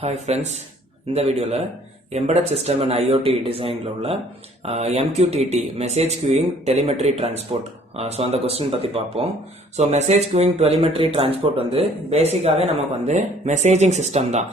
Hi friends, இந்த வீடியோல embedded system and IoT designல உள்ள MQTT message queuing telemetry transport so அந்த question பத்தி பார்ப்போம். So message queuing telemetry transport வந்து பேசிக்காவே நமக்கு வந்து messaging system தான்.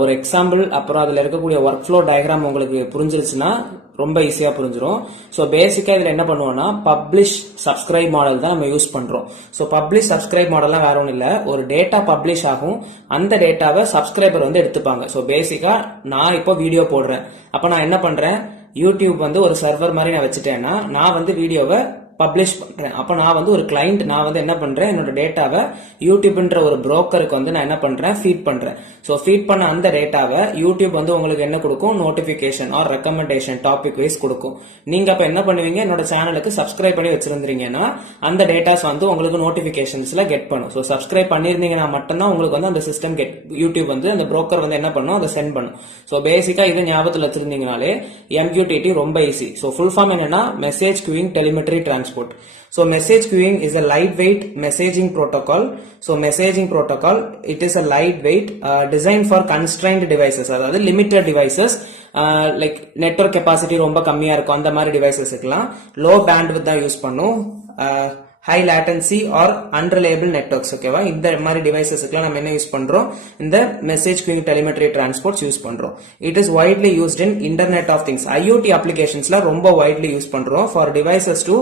ஒரு எக்ஸாம்பிள் அப்புறம் அதுல இருக்கக்கூடிய ஒர்க் ஃப்ளோ டயக்ராம் உங்களுக்கு புரிஞ்சிருச்சுன்னா ரொம்ப ஈஸியா புரிஞ்சிரும். ஸோ பேசிக்கா இதுல என்ன பண்ணுவோம்னா பப்ளிஷ் சப்ஸ்கிரைப் மாடல் தான் நம்ம யூஸ் பண்றோம். ஸோ பப்ளிஷ் சப்ஸ்கிரைப் மாடல்லாம் வேற ஒன்றும் இல்லை, ஒரு டேட்டா பப்ளிஷ் ஆகும், அந்த டேட்டாவை சப்ஸ்கிரைபர் வந்து எடுத்துப்பாங்க. ஸோ பேசிக்கா நான் இப்போ வீடியோ போடுறேன், அப்ப நான் என்ன பண்றேன், யூடியூப் வந்து ஒரு சர்வர் மாதிரி நான் வச்சுட்டேன்னா நான் வந்து வீடியோவை பப்ளிஷ் பண்றேன். அப்ப நான் வந்து ஒரு கிளைண்ட், நான் வந்து என்ன பண்றேன், என்னோட டேட்டாவை யூடியூப்ன்ற ஒரு புரோக்கருக்கு வந்து நான் என்ன பண்றேன், ஃபீட் பண்றேன். சோ ஃபீட் பண்ண அந்த டேட்டாவை யூடியூப் வந்து உங்களுக்கு என்ன கொடுக்கும், notification or recommendation topic wise கொடுக்கும். நீங்க அப்ப என்ன பண்ணுவீங்க, என்னோட சேனலுக்கு சப்ஸ்கிரைப் பண்ணி வச்சிருந்தீங்கன்னா அந்த டேட்டாஸ் வந்து உங்களுக்கு நோட்டிபிகேஷன்ஸ்ல கெட் பண்ணும். சோ சப்ஸ்கிரைப் பண்ணிருந்தீங்கன்னா மட்டும்தான் உங்களுக்கு வந்து அந்த சிஸ்டம் யூடியூப் வந்து அந்த புரோக்கர் வந்து என்ன பண்ணும், அதை சென்ட் பண்ணும். சோ பேசிக்கா இதை ஞாபகத்தில் வச்சிருந்தீங்கனாலே MQTT ரொம்ப ஈஸி. சோ ஃபுல் ஃபார்ம் என்னன்னா message queuing telemetry transport. So message queuing is a lightweight messaging protocol. So messaging protocol, it is a lightweight designed for constrained devices, அதாவது limited devices, like network capacity ரொம்ப கம்மியா இருக்கும் அந்த மாதிரி டிவைசஸ்க்குலாம் low bandwidth தான் use பண்ணும், high latency or unreliable networks. ஓகேவா, இந்த மாதிரி டிவைசஸ்க்குலாம் நம்ம என்ன யூஸ் பண்றோம், இந்த message queuing telemetry transports use பண்றோம். It is widely used in internet of things, IoT applications-ல ரொம்ப widely யூஸ் பண்றோம் for devices to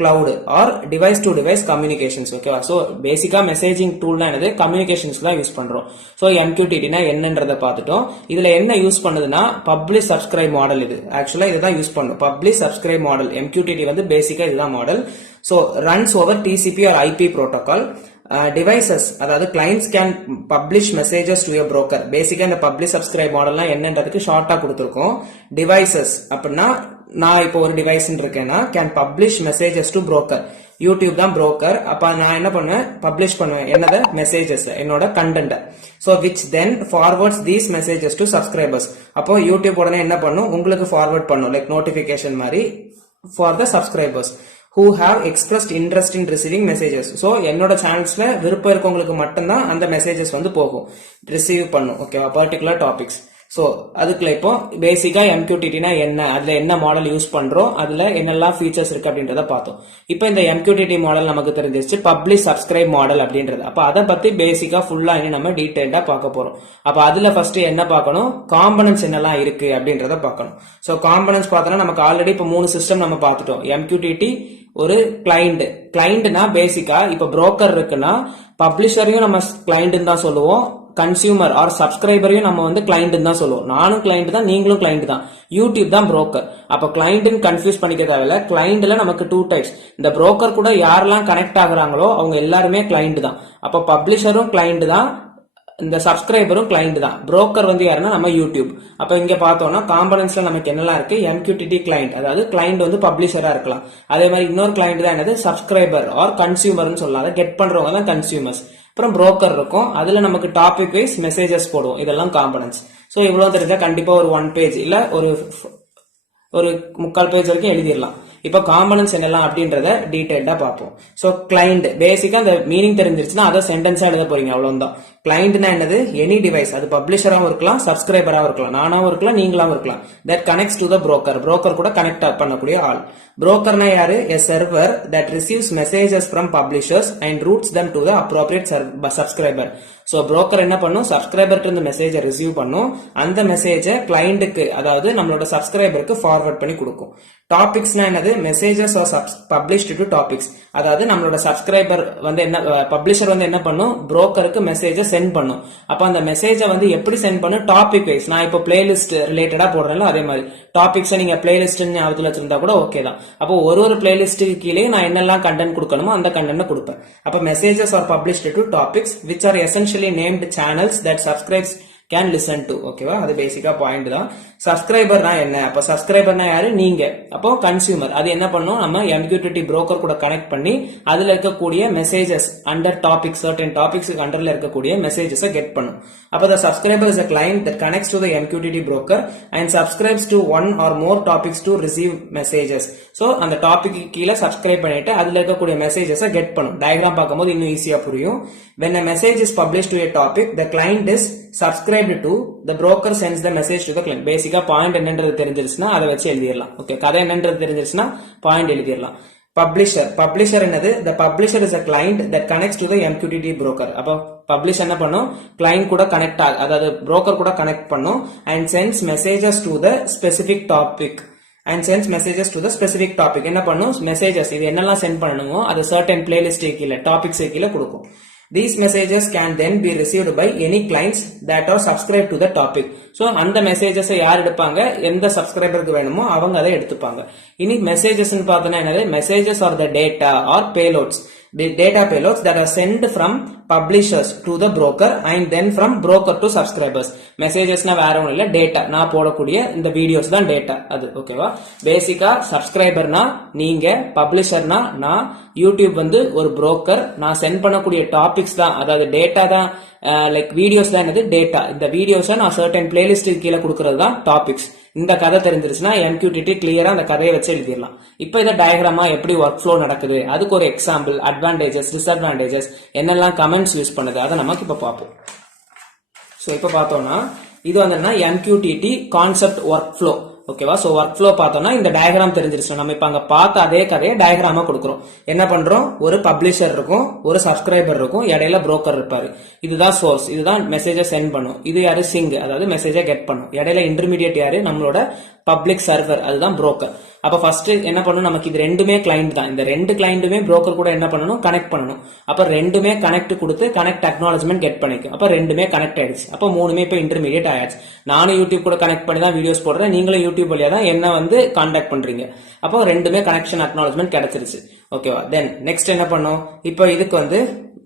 cloud or device to device communications. ஓகேவா, சோ பேசிக்கா மெசேஜிங் டூல்னா என்னது, கம்யூனிகேஷன்ஸ்ல யூஸ் பண்றோம். சோ MQTT-னா என்னன்றதை பார்த்துட்டோம். இதுல என்ன யூஸ் பண்ணுதுன்னா பப்ளிஷ் சப்ஸ்கிரைப் மாடல். இது ஆக்சுவலா இதுதான் யூஸ் பண்ணும், பப்ளிஷ் சப்ஸ்கிரைப் மாடல். MQTT வந்து பேசிக்கா இதுதான் model. So runs over TCP or IP protocol. Devices, அதாவது clients can publish messages to a broker. பேசிக்கா இந்த பப்ளிஷ் சப்ஸ்கிரைப் மாடல்லாம் என்னன்றதுக்கு ஷார்ட்டா கொடுத்திருக்கோம். Devices அப்படின்னா நான் இப்போ ஒரு டிவைஸ் இருக்கேன்னா can publish messages to broker. YouTube தான் புரோக்கர், அப்ப நான் என்ன பண்ணுவேன், பப்ளிஷ் பண்ணுவேன் என்னது, மெசேஜஸ், என்னோட content. So which then forwards these messages to subscribers. அப்போ யூடியூப் உடனே என்ன பண்ணும், உங்களுக்கு ஃபார்வர்ட் பண்ணும், லைக் நோட்டிபிகேஷன் மாதிரி for the subscribers who have expressed interest in receiving messages. So என்னோட சேனல்ஸ்ல விருப்பம் இருக்கவங்களுக்கு மட்டும்தான் அந்த மெசேஜஸ் வந்து போகும், ரிசீவ் பண்ணும். ஓகேவா, பர்டிகுலர் டாபிக்ஸ். சோ அதுக்குள்ள இப்போ பேசிக்கா MQTT-னா என்ன, அதுல என்ன மாடல் யூஸ் பண்றோம், அதுல என்னெல்லாம் ஃபீச்சர்ஸ் இருக்கு அப்படின்றத பார்த்தோம். இப்போ இந்த MQTT மாடல் நமக்கு தெரிஞ்சிருச்சு, பப்ளிஷ் சப்ஸ்கிரைப் மாடல் அப்படின்றது. அப்ப அதை பத்தி பேசிக்கா ஃபுல்லா இனி நம்ம டீடைல்டா பார்க்க போறோம். அப்ப அதுல ஃபர்ஸ்ட் என்ன பார்க்கணும், காம்பனன்ட்ஸ் என்னெல்லாம் இருக்கு அப்படின்றத பார்க்கணும். சோ காம்பனன்ட்ஸ் பார்த்தோம்னா நமக்கு ஆல்ரெடி இப்போ 3 சிஸ்டம் நம்ம பார்த்துட்டோம். MQTT ஒரு கிளைண்ட்னா பேசிக்கா இப்ப புரோக்கர் இருக்குன்னா பப்ளிஷரையும் நம்ம கிளைண்ட் தான் சொல்லுவோம், கன்சியூமர் ஆர் சப்ஸ்கிரைபரையும் நம்ம வந்து கிளைண்ட் தான் சொல்லுவோம். நானும் கிளைண்ட் தான், நீங்களும் கிளைண்ட் தான், யூடியூப் தான் புரோக்கர். அப்ப கிளைண்ட் கன்ஃபியூஸ் பண்ணிக்க தேவையில்ல. கிளைண்ட்ல நமக்கு 2 டைப்ஸ். இந்த புரோக்கர் கூட யாரெல்லாம் கனெக்ட் ஆகுறாங்களோ அவங்க எல்லாருமே கிளைண்ட் தான். அப்ப பப்ளிஷரும் கிளைண்ட் தான், இந்த சப்ஸ்கிரைபரும் கிளைண்ட் தான். புரோக்கர் வந்து யாருன்னா நம்ம யூடியூப். அப்ப இங்க பார்த்தோம்னா காம்பனன்ட்ஸ்ல நமக்கு என்னெல்லாம் இருக்கு, MQTT கிளைண்ட், அதாவது கிளைண்ட் வந்து பப்ளிஷரா இருக்கலாம். அதே மாதிரி இன்னொரு கிளைண்ட் தான் என்னது, சப்ஸ்கிரைபர் ஆர் கன்சியூமர்னு சொல்லலாம். அதை கெட் பண்றவங்க தான் கன்சியூமர்ஸ். அப்புறம் புரோக்கர் இருக்கும், அதுல நமக்கு டாபிக் வைஸ் மெசேஜஸ் போடுவோம். இதெல்லாம் காம்பனன்ட்ஸ். சோ இவ்வளவு தெரிஞ்சா கண்டிப்பா ஒரு 1 பேஜ் இல்ல ஒரு 3/4 பேஜ் வரைக்கும் எழுதிடலாம். இப்ப காம்பனன்ட்ஸ் என்னெல்லாம் அப்படின்றத டீடைல்டா பார்ப்போம். சோ கிளைண்ட் பேசிக்கா அந்த மீனிங் தெரிஞ்சிருச்சுன்னா அதை சென்டென்ஸா எழுத போறீங்க, அவ்வளவுதான். கிளைண்ட்னா என்னது, எனி டிவைஸ், அது பப்ளிஷராகவும் இருக்கலாம், சப்ஸ்கிரைபராகவும் இருக்கலாம், நானாவும் இருக்கலாம், நீங்களாவும் இருக்கலாம், that connects to the broker. Broker கூட கனெக்ட் பண்ணக்கூடிய ஆள். புரோக்கர்னா யாரு, a server that receives messages from publishers and routes them to the appropriate subscriber. So broker என்ன பண்ணும், சப்ஸ்கிரைபர்ட்ட இருந்து மெசேஜை ரிசீவ் பண்ணும், அந்த மெசேஜை கிளைண்ட்டுக்கு, அதாவது நம்மளோட சப்ஸ்கிரைபருக்கு ஃபார்வர்ட் பண்ணி கொடுக்கும். டாபிக்ஸ்னா என்னது, messages are published to topics, அதாவது நம்மளோட சப்ஸ்கிரைபர் வந்து என்ன, பப்ளிஷர் வந்து என்ன பண்ணும், புரோக்கருக்கு மெசேஜை சென்ட் பண்ணும். அப்ப அந்த மெசேஜை வந்து எப்படி சென்ட் பண்ணும், டாபிக் வைஸ். நான் இப்போ பிளேலிஸ்ட் ரிலேட்டடா போடுறேன்ல, அதே மாதிரி டாபிக்ஸை நீங்க பிளேலிஸ்ட் ஞாபகத்தில் வச்சிருந்தா கூட ஓகே தான். அப்போ ஒரு பிளேலிஸ்டுக்கு கீழே நான் என்னெல்லாம் கண்டென்ட் கொடுக்கணுமோ அந்த கண்டென்ட் கொடுப்பேன். அப்ப messages are published to topics which are essentially named channels that subscribes can listen to. ஓகேவா, அது பேசிக்கா பாயிண்ட் தான். சப்ஸ்கிரைபர்னா என்ன, அப்ப சப்ஸ்கிரைபர்னா யாரு, நீங்க. அப்போ கன்சியூமர், அது என்ன பண்ணும், நம்ம MQTT புரோக்கர் கூட கனெக்ட் பண்ணி அதுல இருக்கக்கூடிய messages under topic, certain topics அண்டர்ல இருக்கக்கூடிய மெசேஜஸ் கெட் பண்ணும். அப்ப the subscriber is a client that connects to the MQTT broker and subscribes to one or more topics to receive messages. So அந்த topic கீழே subscribe பண்ணிட்டு அதுல இருக்கக்கூடிய messages get பண்ணும். டயக்ராம் பார்க்கும்போது இன்னும் ஈஸியா புரியும். When a message is published to a topic, the client is subscribed to, the broker sends the message to the client. பேசிக்கா பாயிண்ட் என்னன்றது தெரிஞ்சிருச்சுன்னா அதை வச்சு எழுதிடலாம். ஓகே, கதை என்னன்றது தெரிஞ்சிருச்சுன்னா பாயிண்ட் எழுதிடலாம். பப்ளிஷர் என்னது? the publisher is a client that connects to the MQTT broker. அப்போ பப்ளிஷ் என்ன பண்ணும்? கிளைண்ட் கூட கனெக்ட் அதாவது புரோக்கர் கூட கனெக்ட் பண்ணும் and sends messages to the specific topic. என்ன பண்ணும்? மெசேஜஸ் இது என்னெல்லாம் சென்ட் பண்ணணுமோ அது certain playlist கீழே டாபிக்ஸ் கீழே கொடுக்கும். These messages can then be received by any clients that are subscribed to the topic. So அந்த மெசேஜஸ் யார் எடுப்பாங்க? எந்த சப்ஸ்கிரைபருக்கு வேணுமோ அவங்க அதை எடுத்துப்பாங்க. இனி மெசேஜஸ் பார்த்தோன்னா என்னது? Messages are the data or payloads. The data payloads that are sent from publishers to the broker and then from broker to subscribers. மெசேஜஸ்னா வேற ஒன்றும் இல்லை, டேட்டா. நான் போடக்கூடிய இந்த வீடியோஸ் தான் டேட்டா. அது ஓகேவா? பேசிக்கா சப்ஸ்கிரைபர்னா நீங்க, பப்ளிஷர்னா நான், யூடியூப் வந்து ஒரு புரோக்கர். நான் சென்ட் பண்ணக்கூடிய டாபிக்ஸ் தான், அதாவது டேட்டா தான், லைக் வீடியோஸ் தான் என்னது? டேட்டா. இந்த வீடியோஸை நான் சர்டன் பிளேலிஸ்ட் கீழே கொடுக்கறது தான் டாபிக்ஸ். இந்த கதை தெரிஞ்சிருச்சுன்னா MQTT கிளியரா அந்த கதையை வச்சு எழுதிடலாம். இப்போ இதை டயக்ராமா எப்படி ஒர்க் ஃப்ளோ நடக்குது, அதுக்கு ஒரு எக்ஸாம்பிள், அட்வான்டேஜஸ், டிஸ்அட்வான்டேஜஸ், என்னெல்லாம் கமெண்ட்ஸ் யூஸ் பண்ணுது அதை நமக்கு இப்போ பார்ப்போம். ஸோ இப்போ பார்த்தோம்னா இது வந்து MQTT கான்செப்ட் ஒர்க் ஃப்ளோ. ஓகேவா? சோ ஒர்க் ஃப்ளோ பார்த்தோம்னா இந்த டயக்ராம் தெரிஞ்சிருச்சு. நம்ம இப்ப அங்க பார்த்த அதே கதையை டயக்ராமா கொடுக்குறோம். என்ன பண்றோம்? ஒரு பப்ளிஷர் இருக்கும், ஒரு சப்ஸ்கிரைபர் இருக்கும், இடையில புரோக்கர் இருப்பாரு. இதுதான் சோர்ஸ், இதுதான் மெசேஜை சென்ட் பண்ணும். இது யாரு? சிங், அதாவது மெசேஜை கெட் பண்ணும். இடையில இன்டர்மீடியேட் யாரு? நம்மளோட பப்ளிக் சர்வர், அதுதான் புரோக்கர். அப்ப ஃபர்ஸ்ட் என்ன பண்ணணும்? நமக்கு இது ரெண்டுமே கிளைண்ட் தான். இந்த ரெண்டு கிளைண்ட்டுமே புரோக்கர் கூட என்ன பண்ணணும்? கனெக்ட் பண்ணணும். அப்ப ரெண்டுமே கனெக்ட் கொடுத்து கனெக்ட் அக்னாலஜ்மெண்ட் கெட் பண்ணிக்கும். அப்ப ரெண்டுமே கனெக்ட் ஆயிடுச்சு. அப்ப மூணுமே இப்ப இன்டர்மீடியேட் ஆயாச்சு. நானும் யூடியூப் கூட கனெக்ட் பண்ணி தான் வீடியோஸ் போடுறேன், நீங்களும் யூடியூப் வழியா தான் என்ன வந்து கான்டாக்ட் பண்றீங்க. அப்போ ரெண்டுமே கனெக்ஷன் அக்னாலஜ்மெண்ட் கிடைச்சிருச்சு. ஓகேவா? தென் நெக்ஸ்ட் என்ன பண்ணும்? இப்போ இதுக்கு வந்து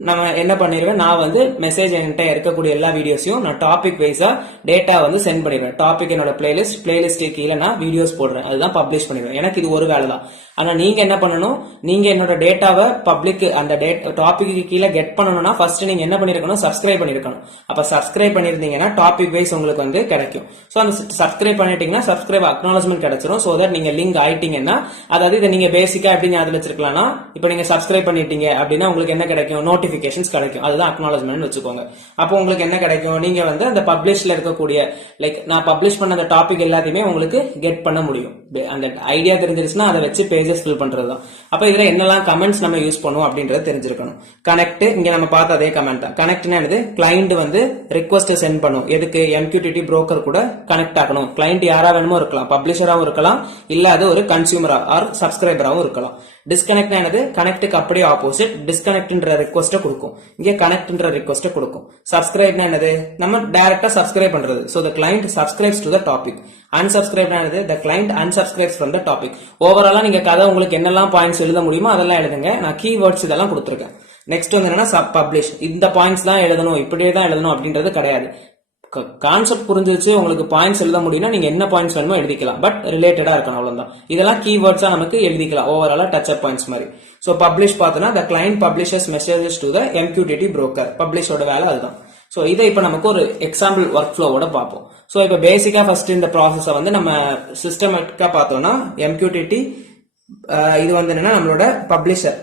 நம்ம என்ன பண்ணிருவேன்? நான் வந்து மெசேஜ் என்கிட்ட இருக்கக்கூடிய எல்லா வீடியோஸையும் நான் டாபிக் வைஸா டேட்டா வந்து சென்ட் பண்ணிடுவேன். டாபிக் என்னோட பிளேலிஸ்ட் கீழே நான் வீடியோஸ் போடுறேன், அதுதான் பப்ளிஷ் பண்ணிடுவேன். எனக்கு இது ஒரு வேலை தான். ஆனா நீங்க என்ன பண்ணணும்? நீங்க என்னோட டேட்டாவை பப்ளிக் அந்த டாபிக் கீழே கெட் பண்ணணும்னா ஃபர்ஸ்ட் நீங்க என்ன பண்ணிருக்கணும்? சப்ஸ்கிரைப் பண்ணிருக்கணும். அப்ப சப்ஸ்கிரைப் பண்ணிருந்தீங்கன்னா டாபிக் வைஸ் உங்களுக்கு வந்து கிடைக்கும். சோ அந்த சப்ஸ்கிரைப் பண்ணிட்டீங்கன்னா சப்ஸ்கிரைப் அக்னாலஜ்மெண்ட் கிடைச்சிரும். சோ தட் நீங்க லிங்க் ஆயிட்டீங்கன்னா, அதாவது இதை நீங்க பேசிக்கா எப்படி ஞாபகம் வச்சிருக்கலாம்னா, இப்ப நீங்க சப்ஸ்கிரைப் பண்ணிட்டீங்க அப்படின்னா உங்களுக்கு என்ன கிடைக்கும்? நோட்டிபிகேஷன்ஸ் கிடைக்கும். அதுதான் அக்னாலஜ்மெண்ட் வச்சுக்கோங்க. அப்போ உங்களுக்கு என்ன கிடைக்கும்? நீங்க வந்து அந்த பப்ளிஷ்ல இருக்கக்கூடிய லைக் நான் பப்ளிஷ் பண்ண அந்த டாபிக் எல்லாத்தையுமே உங்களுக்கு கெட் பண்ண முடியும். அந்த ஐடியா தெரிஞ்சிருச்சுன்னா அதை வச்சு பேஜஸ் ஃபில் பண்றதுதான். அப்ப இதுல என்னெல்லாம் கமெண்ட்ஸ் நம்ம யூஸ் பண்ணுவோம் அப்படின்றத தெரிஞ்சிருக்கணும். கனெக்ட், இங்க நம்ம பார்த்த அதே கமெண்ட் தான். கனெக்ட்னா என்னது? கிளைண்ட் வந்து ரிக்வெஸ்ட் சென்ட் பண்ணும். எதுக்கு? MQTT புரோக்கர் கூட கனெக்ட் ஆகணும். கிளைண்ட் யாரா வேணுமோ இருக்கலாம், பப்ளிஷராவும் இருக்கலாம், இல்ல அது ஒரு கன்சியூமரா ஆர் சப்ஸ்கிரைபராவும் இருக்கலாம். டிஸ்கனெக்ட் என்னது? கனெக்டுக்கு அப்படியே ஆப்போசிட், டிஸ்கனெக்ட்ன்ற ரிக்வெஸ்ட் கொடுக்கும், இங்க கனெக்ட்ன்ற ரிக்வெஸ்ட் கொடுக்கும். சப்ஸ்கிரைப்னா என்னது? நம்ம டைரக்டா சப்ஸ்கிரைப் பண்றது. So the client subscribes to the topic. unsubscribe என்னது? the client unsubscribes from the topic. ஓவராலா நீங்க கதை உங்களுக்கு என்னெல்லாம் பாயிண்ட்ஸ் எழுத முடியுமோ அதெல்லாம் எழுதுங்க. நான் கீவேர்ட்ஸ் இதெல்லாம் கொடுத்துருக்கேன். நெக்ஸ்ட் வந்து என்னன்னா சப் பப்ளிஷ். இந்த பாயிண்ட்ஸ் தான் எழுதணும், இப்படியே தான் எழுதணும் அப்படின்றது கிடையாது. கான்செப்ட் புரிஞ்சிருச்சு, உங்களுக்கு பாயிண்ட்ஸ் எழுத முடியும்னா நீங்க என்ன பாயிண்ட்ஸ் வேணுமோ எழுதிக்கலாம். பட் ரிலேட்டடா இருக்கணும், அவ்வளவுதான். இதெல்லாம் கீவேர்ட்ஸா நமக்கு எழுதிக்கலாம், ஓவராலா டச் அப் பாயிண்ட்ஸ் மாதிரி. சோ பப்ளிஷ் பார்த்தோம்னா the client publishes messages to the MQTT broker. பப்ளிஷோட வேலை அதுதான். சோ இதை இப்ப நமக்கு ஒரு எக்ஸாம்பிள் ஒர்க் ஃப்ளோவோட பார்ப்போம். சோ இப்ப பேசிக்கா ஃபர்ஸ்ட் இந்த ப்ராசஸ வந்து நம்ம சிஸ்டமேட்டிக்கா பார்த்தோம்னா MQTT இது வந்து என்னன்னா நம்மளோட பப்ளிஷர்,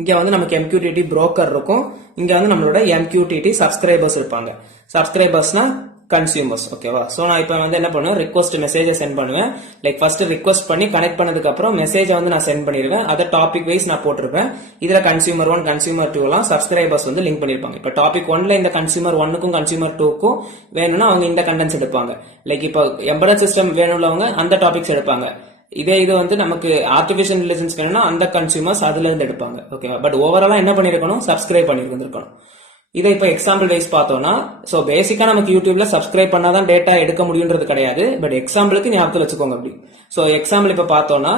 இங்க வந்து நமக்கு MQTT புரோக்கர் இருக்கும், இங்க வந்து நம்மளோட MQTT சப்ஸ்கிரைபர்ஸ் இருப்பாங்க. சப்ஸ்கிரைபர்ஸ்னா கன்சியூமர்ஸ். ஓகேவா? சோ நான் இப்ப வந்து என்ன பண்ணுவேன்? ரிக்வெஸ்ட் மெசேஜ் சென்ட் பண்ணுவேன். லைக் ஃபர்ஸ்ட் ரிக்வெஸ்ட் பண்ணி கனெக்ட் பண்ணதுக்கு அப்புறம் மெசேஜ் வந்து நான் சென்ட் பண்ணிருவேன். அதை டாபிக் வைஸ் நான் போட்டிருப்பேன். இதுல கன்சியூமர் 1 கன்சியூமர் 2 எல்லாம் சப்ஸ்கிரைபர்ஸ் வந்து லிங்க் பண்ணிருப்பாங்க. இப்ப டாபிக் 1ல இந்த கன்சியூமர் 1க்கும் கன்சியூமர் 2க்கும் வேணும்னா அவங்க இந்த கண்டென்ட்ஸ் எடுப்பாங்க. லைக் இப்போ எம்பெடட் சிஸ்டம் வேணும்லவங்க அந்த டாபிக்ஸ் எடுப்பாங்க. இதே இது வந்து நமக்கு ஆர்டிபிஷியல் இன்டெலிஜென்ஸ் வேணும்னா அந்த கன்சியூமர்ஸ் அதுல இருந்து எடுப்பாங்க. ஓகேவா? பட் ஓவராலா என்ன பண்ணிருக்கணும்? சப்ஸ்கிரைப் பண்ணிருக்கணும். இதை இப்ப எக்ஸாம்பிள் வைஸ் பார்த்தோம்னா, சோ பேசிக்கா நமக்கு யூடியூப்ல சப்ஸ்கிரைப் பண்ணாதான் டேட்டா எடுக்க முடியும்ன்றது கிடையாது. பட் எக்ஸாம்பிளுக்கு ஞாபகத்தில் வச்சுக்கோங்க. அப்படி சோ எக்ஸாம்பிள் இப்ப பார்த்தோம்னா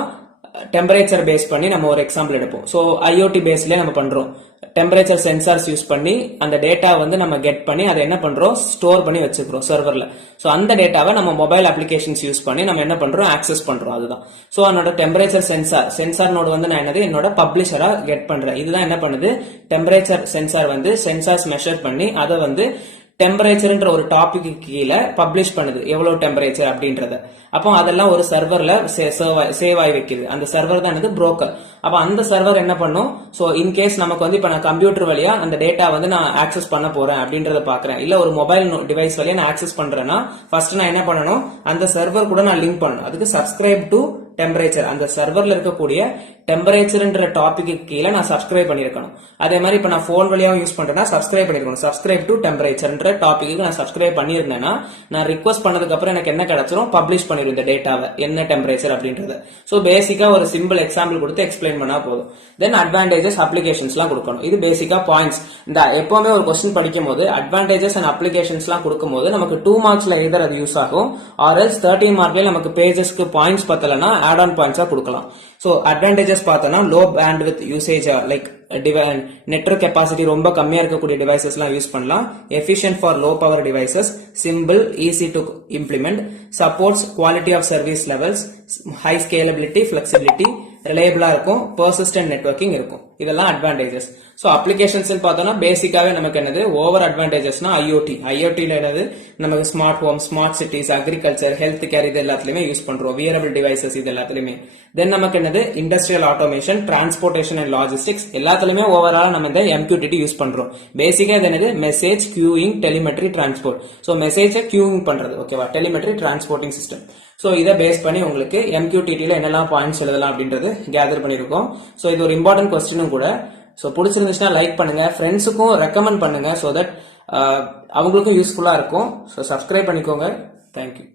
டெம்பரேச்சர் பேஸ் பண்ணி நம்ம ஒரு எக்ஸாம்பிள் எடுப்போம். சோ IoT பேஸ்லயே நம்ம பண்றோம். டெம்பரேச்சர் சென்சார்ஸ் யூஸ் பண்ணி அந்த டேட்டா வந்து நம்ம கெட் பண்ணி அதை என்ன பண்றோம்? ஸ்டோர் பண்ணி வச்சுக்கிறோம் சர்வர்ல. சோ அந்த டேட்டாவை நம்ம மொபைல் அப்ளிகேஷன்ஸ் யூஸ் பண்ணி நம்ம என்ன பண்றோம்? ஆக்சஸ் பண்றோம். அதுதான். சோ என்னோட டெம்பரேச்சர் சென்சார் நோடு வந்து நான் என்னது? என்னோட பப்ளிஷரா கெட் பண்றேன். இதுதான் என்ன பண்ணுது? டெம்பரேச்சர் சென்சார் வந்து சென்சார்ஸ் மெஷர் பண்ணி அதை வந்து டெம்பரேச்சர்ன்ற ஒரு டாபிக் கீழே பப்ளிஷ் பண்ணுது எவ்வளவு டெம்பரேச்சர் அப்படின்றத. அப்போ அதெல்லாம் ஒரு சர்வர்ல சேவ் ஆகி வைக்குது. அந்த சர்வர் தான் என்னது புரோக்கர். அப்ப அந்த சர்வர் என்ன பண்ணும், சோ இன்கேஸ் நமக்கு வந்து இப்ப நான் கம்ப்யூட்டர் வழியா அந்த டேட்டா வந்து நான் ஆக்சஸ் பண்ண போறேன் அப்படின்றத பாக்குறேன், இல்ல ஒரு மொபைல் டிவைஸ் வழியா நான் ஆக்சஸ் பண்றேன்னா ஃபர்ஸ்ட் நான் என்ன பண்ணணும், அந்த சர்வர் கூட நான் லிங்க் பண்ணணும். அதுக்கு சப்ஸ்கிரைப் டு டெம்பரேச்சர், அந்த சர்வர்ல இருக்கக்கூடிய டெம்பரேச்சர்ன்ற டாபிக் கீழே நான் சப்ஸ்கிரைப் பண்ணிருக்கணும். அதே மாதிரி இப்ப நான் போன் வழியாவும் யூஸ் பண்றேன்னா சப்ஸ்கிரைப் பண்ணிருக்கணும். சப்ஸ்கிரைப் டு டெம்பரேச்சர்ன்ற டாபிக்கு நான் சப்ஸ்கிரைப் பண்ணிருந்தேன்னா நான் ரிக்வஸ்ட் பண்ணதுக்கு அப்புறம் எனக்கு என்ன கிடைச்சிரும், பப்ளிஷ் பண்ணிரும் இந்த டேட்டாவை என்ன டெம்பரேச்சர் அப்படின்றது. சோ பேசிக்கா ஒரு சிம்பிள் எக்ஸாம்பிள் கொடுத்து எக்ஸ்பிளைன் பண்ணா போதும். தென் அட்வான்டேஜஸ் அப்ளிகேஷன்ஸ்லாம் கொடுக்கணும். இது பேசிக்கா பாயிண்ட்ஸ். இந்த எப்பவுமே ஒரு கொஸ்டின் படிக்கும் போது அட்வான்டேஜஸ் அண்ட் அப்ளிகேஷன்ஸ்லாம் கொடுக்கும் போது நமக்கு 2 மார்க்ஸ்ல எதர் அது யூஸ் ஆகும், ஆர் எல்ஸ் 13 மார்க்ல நமக்கு பேஜஸ்க்கு பாயிண்ட்ஸ் பத்தலனா ஆட் ஆன் பாயிண்ட்ஸா கொடுக்கலாம். சோ அட்வான்டேஜஸ் பார்த்தோம்னா low bandwidth usage, like network capacity ரொம்ப கம்மியா இருக்கக்கூடிய டிவைசஸ்லாம் யூஸ் பண்ணலாம். Efficient for low power devices, simple, easy to implement, supports quality of service levels, high scalability, flexibility, ரிலையபிளா இருக்கும், பெர்சிஸ்டன்ட் நெட்வொர்க்கிங் இருக்கும். இதெல்லாம் அட்வான்டேஜஸ். சோ அப்ளிகேஷன்ஸ் பார்த்தோம்னா பேசிக்காவே நமக்கு என்னது ஓவர் அட்வான்டேஜஸ்னா ஐஓடில என்னது நமக்கு smart home, smart cities, agriculture, health care இது எல்லாத்துலயுமே யூஸ் பண்றோம். வியரபிள் டிவைசஸ் இது எல்லாத்துலயுமே. தென் நமக்கு என்னது industrial automation, transportation and logistics எல்லாத்துலயுமே ஓவரால் நம்ம இந்த MQTT யூஸ் பண்றோம். பேசிக்கா இது என்னது message queuing telemetry transport. So மெசேஜை கியூயிங் பண்றது, ஓகேவா, டெலிமெட்ரி டிரான்ஸ்போர்ட்டிங் சிஸ்டம். சோ இதை பேஸ் பண்ணி உங்களுக்கு MQTT ல என்னெல்லாம் பாயிண்ட்ஸ் எழுதலாம் அப்படின்றது கேதர் பண்ணிருக்கோம். சோ இது ஒரு இம்பார்ட்டன்ட் கொஸ்டினும் கூட. சோ பிடிச்சிருந்துச்சுன்னா லைக் பண்ணுங்க, ஃப்ரெண்ட்ஸுக்கும் ரெக்கமெண்ட் பண்ணுங்க, சோ தட் அவங்களுக்கும் யூஸ்ஃபுல்லா இருக்கும். சோ சப்ஸ்கிரைப் பண்ணிக்கோங்க. தேங்க்யூ.